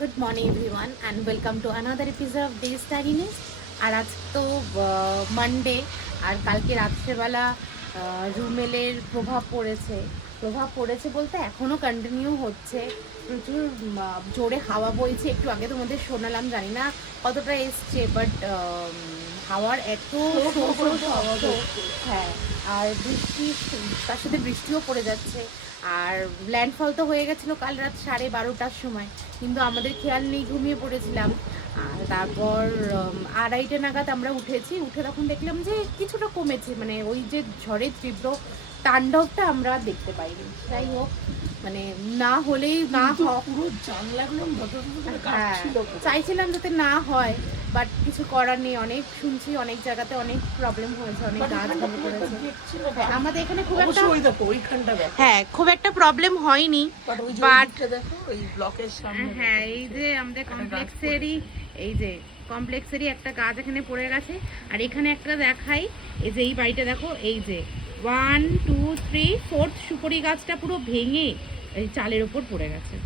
Good morning everyone and welcome to another episode of Days Tardiness. আর আজ তো Monday আর কালকে রাত্রেবেলা রুমেলের প্রভাব পড়েছে বলতে এখনও কন্টিনিউ হচ্ছে। প্রচুর জোরে হাওয়া বইছে। একটু আগে তোমাদের শোনালাম, জানি না কতটা এসছে, বাট হাওয়ার এত শব্দ। হ্যাঁ, আর বৃষ্টি, তার সাথে বৃষ্টিও পড়ে যাচ্ছে। আর ল্যান্ডফল তো হয়ে গেছিলো কাল রাত 12:30টার সময়, কিন্তু আমাদের খেয়াল নেই, ঘুমিয়ে পড়েছিলাম। আর তারপর 2:30 নাগাদ আমরা উঠে তখন দেখলাম যে কিছুটা কমেছে, মানে ওই যে ঝড়ের তীব্র তাণ্ডবটা আমরা দেখতে পাইনি। যাই হোক, মানে না হলেই না, পুরো জানলাগুলো হ্যাঁ চাইছিলাম যাতে না হয়, বাট কিছু করার নেই। অনেক শুনছি অনেক জায়গাতে অনেক প্রবলেম হয়েছে, অনেক গাছ ভেঙে পড়েছে। আমাদের এখানে খুব একটা, হ্যাঁ খুব একটা প্রবলেম হয়নি, বাট হ্যাঁ এই যে আমাদের কমপ্লেক্সেরই একটা গাছ এখানে পড়ে গেছে। আর এখানে একটা দেখাই, এই যে এই বাড়িটা দেখো, এই যে 1 2 3 4th সুপারি গাছটা পুরো ভেঙে এই চালের ওপর পড়ে গেছে।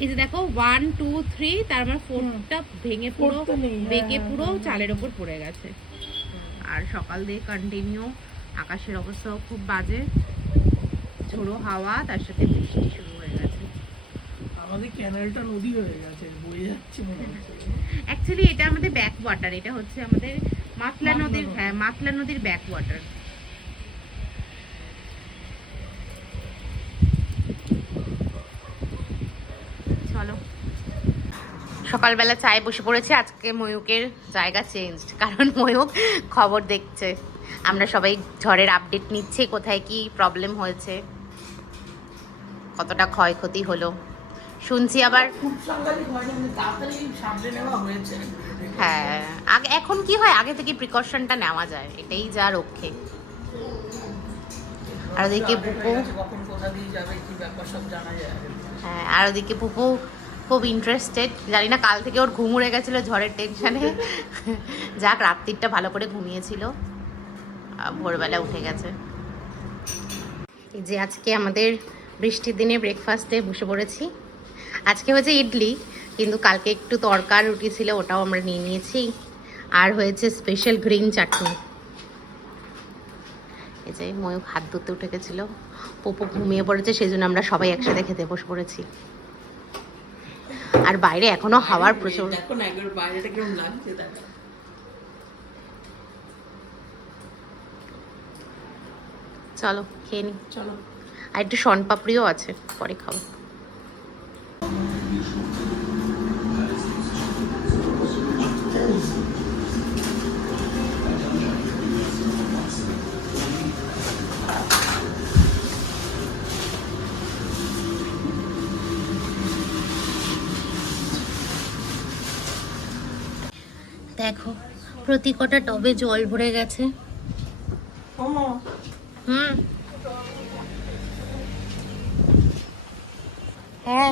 এই যে দেখো 1 2 3, তার মানে 4টা ভেঙে পুরো বেঁকে পুরো চালের ওপর পড়ে গেছে। আর সকাল দিয়ে কন্টিনিউ আকাশের অবস্থাও খুব বাজে, ঝোড়ো হাওয়া, তার সাথে বৃষ্টি শুরু হয়ে গেছে। আমাদের ক্যানেলটা নদী হয়ে গেছে, বয়ে যাচ্ছে মনে হচ্ছে। অ্যাকচুয়ালি এটা আমাদের ব্যাক ওয়াটার, এটা হচ্ছে আমাদের মাতলা নদীর, হ্যাঁ মাতলা নদীর ব্যাক ওয়াটার। চলো, সকালবেলা চায়ে বসে পড়েছি। আজকে ময়ূকের জায়গা চেঞ্জ, কারণ ময়ূক খবর দেখছে। আমরা সবাই ঝড়ের আপডেট নিচ্ছি, কোথায় কি প্রবলেম হয়েছে, কতটা ক্ষয়ক্ষতি হলো শুনছি। আবার হ্যাঁ, আগে এখন কি হয়, আগে থেকে প্রিকশনটা নেওয়া যায়, এটাই যা রক্ষে। আর ওদিকে পুপু, হ্যাঁ আর ওদিকে পুপু খুব ইন্টারেস্টেড, জানি না কাল থেকে ওর ঘুম উড়ে গেছিলো ঝড়ের টেনশনে। যাক, রাত্রিটা ভালো করে ঘুমিয়েছিল, ভোরবেলা উঠে গেছে। এই যে আজকে আমাদের বৃষ্টির দিনে ব্রেকফাস্টে বসে পড়েছি। আজকে হয়েছে ইডলি, কিন্তু কালকে একটু তরকার রুটি ছিল, ওটাও আমরা নিয়ে নিয়েছি। আর হয়েছে স্পেশাল গ্রিন চাটনি। এই যে ময়ূক হাত ধুতে উঠে গেছিলো, পপু ঘুমিয়ে পড়েছে, সেই জন্য আমরা সবাই একসাথে খেতে বসে পড়েছি। আর বাইরে এখনো হাওয়ার প্রচুর, চলো খেয়ে নি। চলো, আর একটু শন পাপড়িও আছে, পরে খাবো। দেখো প্রতি কটা টবে জল ভরে গেছে। হুম, হ্যাঁ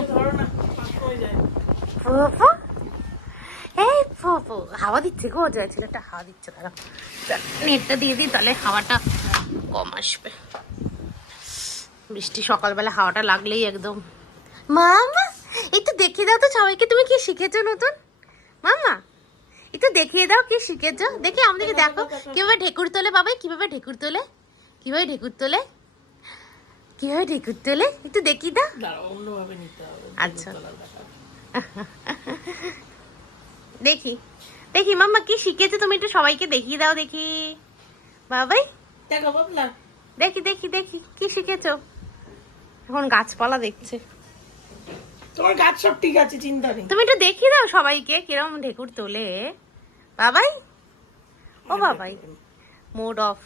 এই ফুফু হাওয়া দিচ্ছে গো, জয় ছেলেটা হাওয়া দিচ্ছে। দাঁড়া, নেটটা দিয়ে দিই, তাহলে হাওয়াটা কম আসবে। বৃষ্টি সকালবেলা হাওয়াটা লাগলেই একদম। মামা একটু দেখিয়ে দাও তো সবাইকে, তুমি কি শিখেছো নতুন? মামা একটু দেখিয়ে দাও কি শিখেছো, দেখি আমাদেরকে দেখো কিভাবে ঢেকুর তোলে। বাবাই কিভাবে ঢেকুর তোলে, কিভাবে ঢেকুর তোলে, কিভাবে ঢেকুর তোলে, একটু দেখিয়ে দাও। আচ্ছা দেখি দেখি মাম্মা কি শিখেছো তুমি, একটু সবাইকে দেখিয়ে দাও দেখি। বাবাই দেখো বাবলা, দেখি দেখি দেখি কি শিখেছো। এখন গাছপালা দেখছে। তোমার গাছ সব ঠিক আছে, চিন্তা নেই। তুমি একটু দেখিয়ে দাও সবাইকে কিরম ঢেকুর তোলে। বাবাই, ও বাবাই, মুড অফ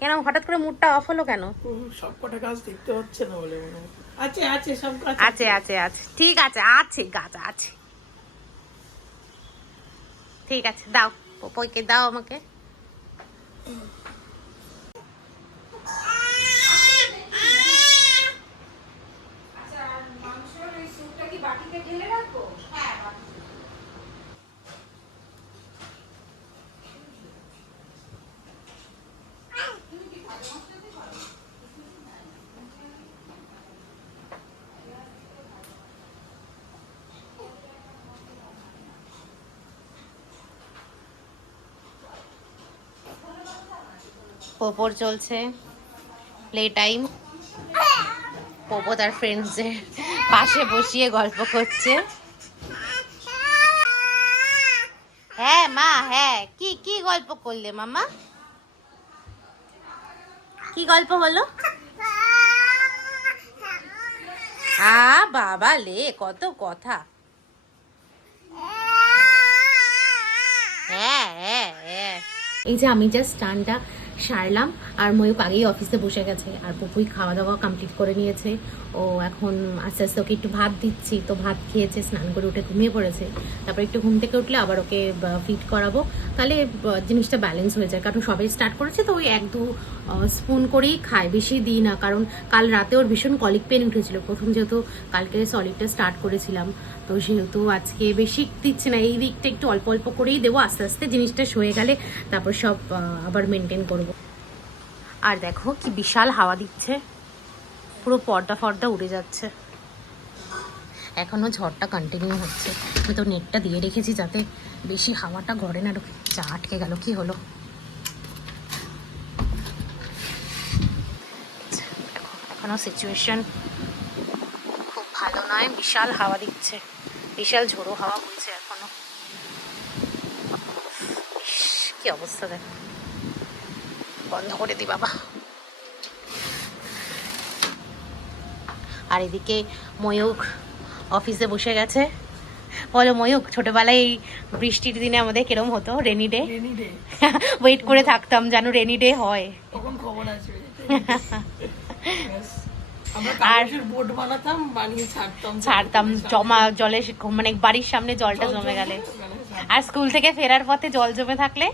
কেন, হঠাৎ করে মুডটা অফ হলো কেন? সব কটা গাছ দেখতে হচ্ছে না বলে মনে হয়। আছে আছে সব গাছ আছে আছে আছে, ঠিক আছে, আছে গাছ আছে, ঠিক আছে। দাও পপইকে দাও আমাকে। পোপোর চলছে প্লে টাইম। পোপো তার ফ্রেন্ডসদের পাশে বসিয়ে গল্প করছে। হ্যাঁ মা, হ্যাঁ কি কি গল্প করলে মামা? কি গল্প হলো? বাবা লে, কত কথা। হ্যাঁ হ্যাঁ হ্যাঁ। এই যে আমি জাস্ট স্নানটা সারলাম আর ময়ূক আগেই অফিসে বসে গেছে আর পপুই খাওয়া দাওয়া কমপ্লিট করে নিয়েছে। ও এখন আস্তে আস্তে ওকে একটু ভাত দিচ্ছি, তো ভাত খেয়েছে, স্নান করে উঠে ঘুমিয়ে পড়েছে। তারপর একটু ঘুম থেকে উঠলে আবার ওকে ফিড করাবো, তাহলে জিনিসটা ব্যালেন্স হয়ে যায়। কারণ সবাই স্টার্ট করেছে তো ওই 1-2 স্পুন করেই খায়, বেশি দিই না। কারণ কাল রাতে ওর ভীষণ কলিক পেন উঠেছিল প্রথম, যেহেতু কালকে সলিডটা স্টার্ট করেছিলাম, তো সেহেতু আজকে বেশি দিচ্ছে না, এই দিকটা একটু অল্প অল্প করেই দেবো। আস্তে আস্তে জিনিসটা সয়ে গেলে তারপর সব আবার মেনটেন করব। আর দেখো কি বিশাল হাওয়া দিচ্ছে, পুরো পর্দা ফর্দা উড়ে যাচ্ছে। এখনো ঝড়টা কন্টিনিউ হচ্ছে। আমি তো নেটটা দিয়ে রেখেছি যাতে বেশি হাওয়াটা ঘরে না ঢুকে। যা আটকে গেল, কি হলো? দেখো এখনো সিচুয়েশন খুব ভালো নয়, বিশাল হাওয়া দিচ্ছে, বিশাল ঝোড়ো হাওয়া বইছে এখনো। কি অবস্থা দেখো, বন্ধ করে দি বাবা। আর এদিকে ময়ূক অফিসে বসে গেছে। বলো ময়ূক, ছোটবেলায় এই বৃষ্টির দিনে আমাদের কিরম হতো? রেনি ডে ওয়েট করে থাকতাম যেন রেনি ডে হয়। কখন খবর আছে। আমরা কাগজের বোট বানাতাম, বানিয়ে ছাড়তাম জমা জলে, মানে বাড়ির সামনে জলটা জমে গেলে, আর স্কুল থেকে ফেরার পথে জল জমে থাকলে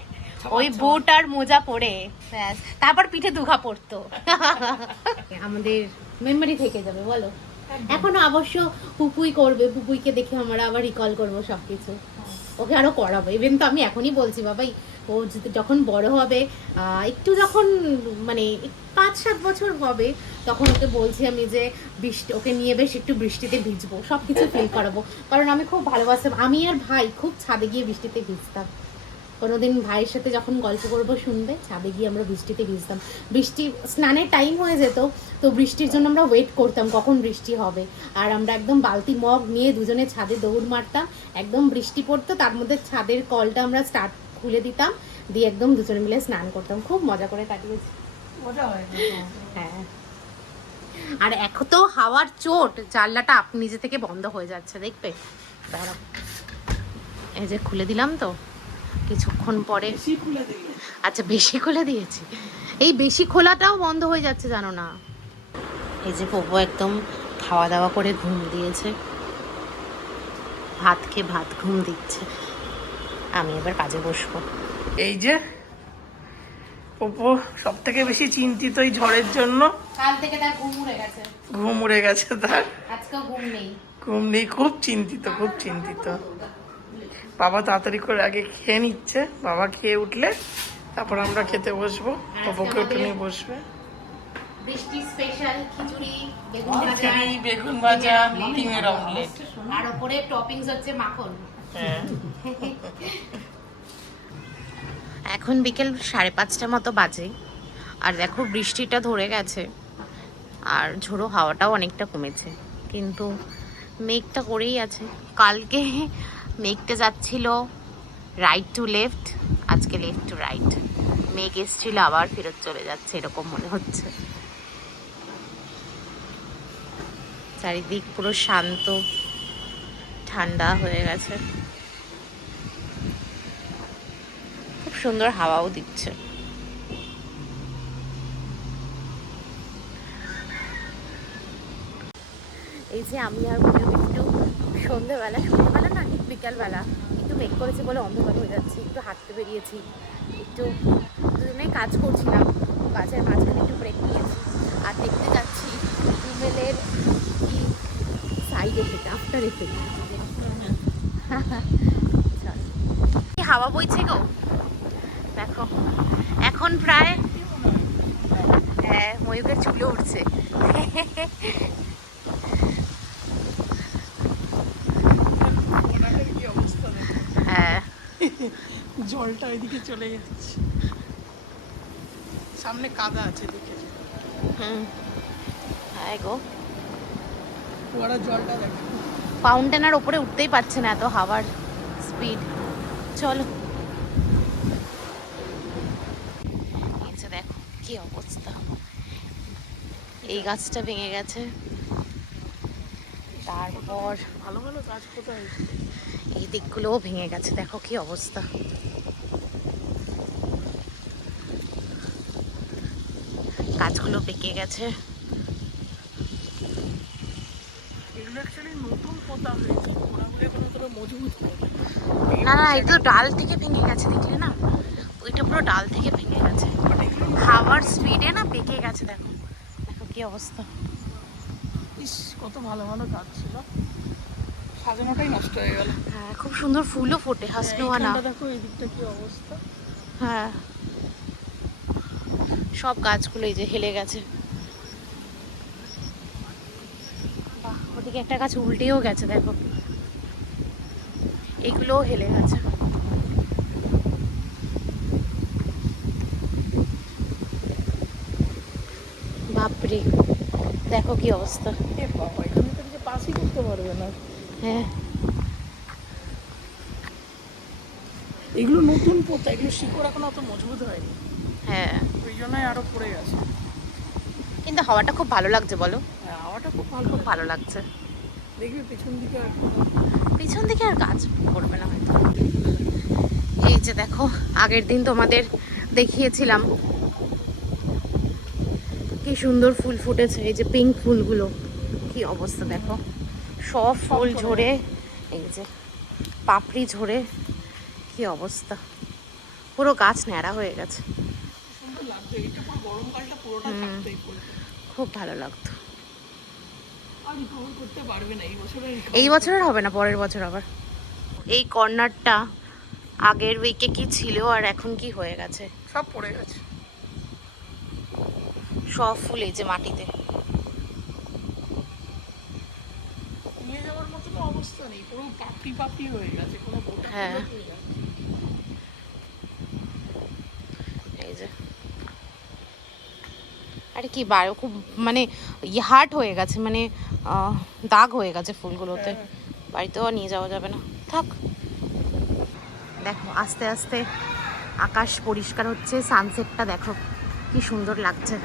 ওই বুট আর মোজা পরে ব্যাস, তারপর পিঠে দুঘা পড়তো। আমাদের মেমোরি থেকে যাবে বলো। এখনো অবশ্য পুপুই করবে, পুপুইকে দেখে আমরা আবার রিকল করবো সবকিছু, ওকে আরো করাবো। ইভেন তো আমি এখনই বলছি বাবাই, ও যখন বড় হবে, একটু যখন মানে 5-7 বছর হবে, তখন ওকে বলছি আমি যে বৃষ্টি, ওকে নিয়ে বেশ একটু বৃষ্টিতে ভিজবো, সবকিছু ফিল করাবো। কারণ আমি খুব ভালোবাসতাম, আমি আর ভাই খুব ছাদে গিয়ে বৃষ্টিতে ভিজতাম। কোনোদিন ভাইয়ের সাথে যখন গল্প করবো শুনবে, ছাদে গিয়ে আমরা বৃষ্টিতে ভিজতাম। বৃষ্টি স্নানের টাইম হয়ে যেত, তো বৃষ্টির জন্য আমরা ওয়েট করতাম কখন বৃষ্টি হবে। আর আমরা একদম বালতি মগ নিয়ে দুজনে ছাদে দৌড় মারতাম, একদম বৃষ্টি পড়তো, তার মধ্যে ছাদের কলটা আমরা স্টার্ট খুলে দিতাম, দিয়ে একদম দুজনে মিলে স্নান করতাম, খুব মজা করে কাটিয়েছি। হ্যাঁ। আর এখন তো হাওয়ার চোট, জানলাটা আপনি নিজে থেকে বন্ধ হয়ে যাচ্ছে, দেখবে দাঁড়াও, এই যে খুলে দিলাম তো কিছুক্ষণ পরে। আচ্ছা বেশি খুলে দিয়েছি, এই বেশি খোলাটাও বন্ধ হয়ে যাচ্ছে জানো না। এই যে পপু একদম খাওয়া দাওয়া করে ঘুম দিয়েছে, ভাত খেয়ে ভাত ঘুম দিচ্ছে। আমি এবার কাজে বসবো। এই যে পপু সব থেকে বেশি চিন্তিত এই ঝড়ের জন্য। কাল থেকে তার ঘুম উড়ে গেছে, ঘুম উড়ে গেছে তার, আজকেও ঘুম নেই। ঘুম নেই, খুব চিন্তিত, খুব চিন্তিত। বাবা তাড়াতাড়ি করে আগে খেয়ে নিচ্ছে, বাবা খেয়ে উঠলে তারপর আমরা খেতে বসবো, পপুকে উঠে নিয়ে বসবে। বৃষ্টি স্পেশাল খিচুড়ি, বেগুন ভাজা, খিচুড়ি, বেগুন ভাজা, ডিমের অমলেট, আর উপরে টপিংস হচ্ছে মাখন। হ্যাঁ। এখন বিকেল 5:30 মতো বাজে, আর দেখো বৃষ্টিটা ধরে গেছে, আর ঝোড়ো হাওয়াটাও অনেকটা কমেছে, কিন্তু মেঘটা করেই আছে। কালকে মেঘটা যাচ্ছিল রাইট টু লেফট, আজকে লেফট টু রাইট। মেঘ এসছিল আবার ফেরত চলে যাচ্ছে, এরকম মনে হচ্ছে। চারিদিক পুরো শান্ত ঠান্ডা হয়ে গেছে, খুব সুন্দর হাওয়াও দিচ্ছে। এই যে আমি আর একটু সন্ধ্যেবেলা না ঠিক বিকালবেলা একটু মেঘ করেছে বলে অন্ধকার হয়ে যাচ্ছে, একটু হাঁটতে বেরিয়েছি, একটু দুজনেই কাজ করছিলাম, কাজের মাঝখানে একটু ব্রেক নিয়েছি, আর দেখতে যাচ্ছি ফিমেলের কি সাইড এফেক্ট, আফটার এফেক্ট। হাওয়া বইছে গো, দেখো এখন প্রায়, হ্যাঁ ময়ূরের চুলে উঠছে। হ্যাঁ জলটা ওইদিকে চলে যাচ্ছে, সামনে কাদা আছে দেখেছি। হ্যাঁ গো, ফোয়ারার জলটা দেখো। ফাউন্টেনের ওপরে উঠতেই পারছে না, এত হাওয়ার স্পিড। চলো, নিচে দেখো কি অবস্থা, এই গাছটা ভেঙে গেছে, তারপর ভালো ভালো গাছ কোথায়? এই দিকগুলোও ভেঙে গেছে, দেখো কি অবস্থা। গাছগুলো পেকে গেছে। এগুলো অ্যাকচুয়ালি নতুন পোতা হয়েছে, ওরাগুলো এখন অতটা মজবুত নেই। না না, এই তো ডাল থেকে ভেঙে গেছে, দেখলে না, ওইটা পুরো ডাল থেকে ভেঙে গেছে, হাওয়ার স্পিডে না পেকে গেছে। দেখো দেখো কি অবস্থা। ইস, কত ভালো ভালো গাছ ছিল, সাজানোটাই নষ্ট হয়ে গেল। হ্যাঁ, খুব সুন্দর ফুলও ফোটে, হাসনুয়ানা। এইখানটা দেখো, এই দিকটা কি অবস্থা। হ্যাঁ, সব গাছগুলো এই যে হেলে গেছে। বাহ, ওদিকে একটা গাছ উল্টেও গেছে, দেখো এগুলোও হেলে গেছে। বাপরে, দেখো কি অবস্থা। এ বাবা, এখানে তো কিছু পাসই করতে পারবে না। হ্যাঁ, এগুলো নতুন পোতা, এগুলো শিকড় এখন অত মজবুত হয়নি, হ্যাঁ, ওই জন্যই আরো পড়ে গেছে। কিন্তু হাওয়াটা খুব ভালো লাগছে, বলো? হ্যাঁ, হাওয়াটা খুব ভালো। খুব ভালো লাগছে। দেখবি পেছন দিকে আর পিছন দিকে আর গাছ পড়বে না হয়তো। এই যে দেখো, আগের দিন তোমাদের দেখিয়েছিলাম কি সুন্দর ফুল ফুটেছে, এই যে পিঙ্ক ফুলগুলো, কি অবস্থা দেখো, সব ফুল ঝরে, এই যে পাপড়ি ঝরে, কি অবস্থা, পুরো গাছ ন্যাড়া হয়ে গেছে। সুন্দর লাগতো। এটা পুরো গরমকালটা পুরোটা থাকতো এই ফুলটা। খুব ভালো লাগতো। আর রিকভার করতে পারবে না এই বছরে। এই বছরের হবে না, পরের বছর আবার। এই কর্নারটা আগের উইকে কি ছিল আর এখন কি হয়ে গেছে, সব পড়ে গেছে। সব ফুল এই যে মাটিতে। নিয়ে যাওয়ার মতো অবস্থা নেই, পুরো পাপড়ি পাপড়ি হয়ে গেছে, কোনো গোটা হ্যাঁ। হয়ে গেছে। এই যে, আরে কি বারো, খুব মানে হার্ট হয়ে গেছে, মানে দাগ হয়ে গেছে ফুলগুলোতে। বাড়িতেও আর নিয়ে যাওয়া যাবে না, থাক। দেখো আস্তে আস্তে আকাশ পরিষ্কার হচ্ছে, সানসেটটা দেখো কি সুন্দর লাগছে।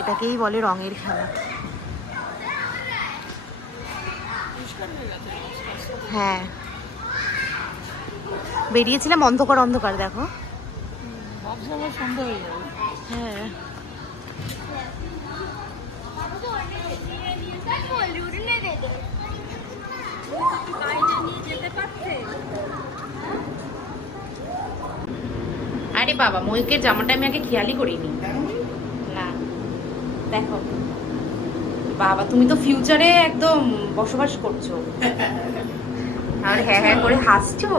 এটাকেই বলে রঙের খেলা। পরিষ্কার হয়ে গেছে আস্তে আস্তে। হ্যাঁ, বেরিয়েছিলাম অন্ধকার অন্ধকার, দেখো। ভাবছি আবার সন্ধ্যা হয়ে যাবে। হ্যাঁ, আরে বাবা, ময়ূকের জামাটা আমি আগে খেয়ালই করিনি। না, দেখো বাবা, তুমি তো ফিউচারে একদম বসবাস করছো আর হ্যাঁ হ্যাঁ করে হাসছো।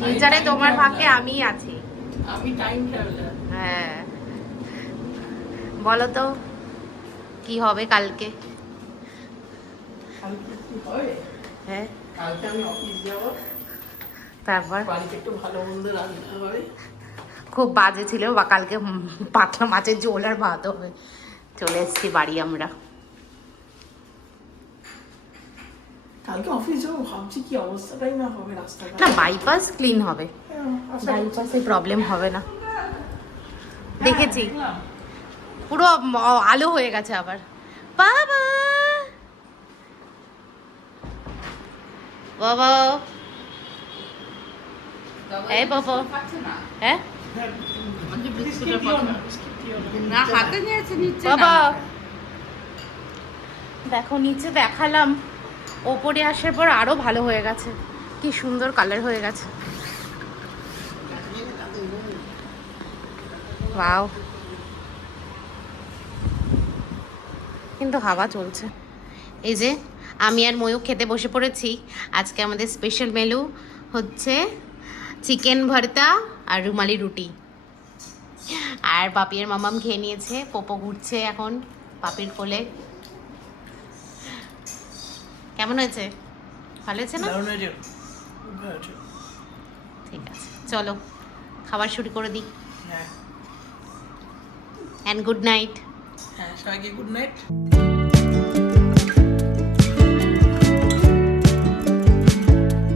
ফিউচারে তোমার ভাগ্যে আমি আছি। আমি টাইম ট্রাভেলার। হ্যাঁ, বলো তো কি হবে কালকে? কালকে কি হয়? হ্যাঁ, কালকে আমি অফিস যাবো, তারপর বাড়িতে একটু ভালো মন্দ রান্না হবে। খুব বাজে ছিল, বা কালকে পাতলা মাছের ঝোল আর ভাত হবে। চলে এসেছি বাড়ি আমরা। কালকে অফিস যাবো, ভাবছি কি অবস্থাটাই না হবে রাস্তাঘাট। না, বাইপাস ক্লিন হবে, বাইপাসে প্রবলেম হবে না। দেখেছি পুরো আলো হয়ে গেছে আবার। বাবা বাবা, এই বাবা, হ্যাঁ না, হাতে নিয়েছে, নিচ্ছে বাবা, না। দেখো নিচে দেখালাম, ওপরে আসার পর আরো ভালো হয়ে গেছে, কি সুন্দর কালার হয়ে গেছে। ওয়াও, কিন্তু হাওয়া চলছে। এই যে আমি আর ময়ূক খেতে বসে পড়েছি। আজকে আমাদের স্পেশাল মেনু হচ্ছে চিকেন ভর্তা আর রুমালি রুটি। আর পাপি আর মামাম খেয়ে নিয়েছে, পোপো ঘুরছে এখন পাপির কোলে। কেমন হয়েছে? ভালো হয়েছে না? দারুণ হয়েছে, খুব ভালো হয়েছে। ঠিক আছে, চলো খাবার শুরু করে দিই। হ্যাঁ অ্যান্ড গুড নাইট। হ্যাঁ, সবাইকে গুড নাইট।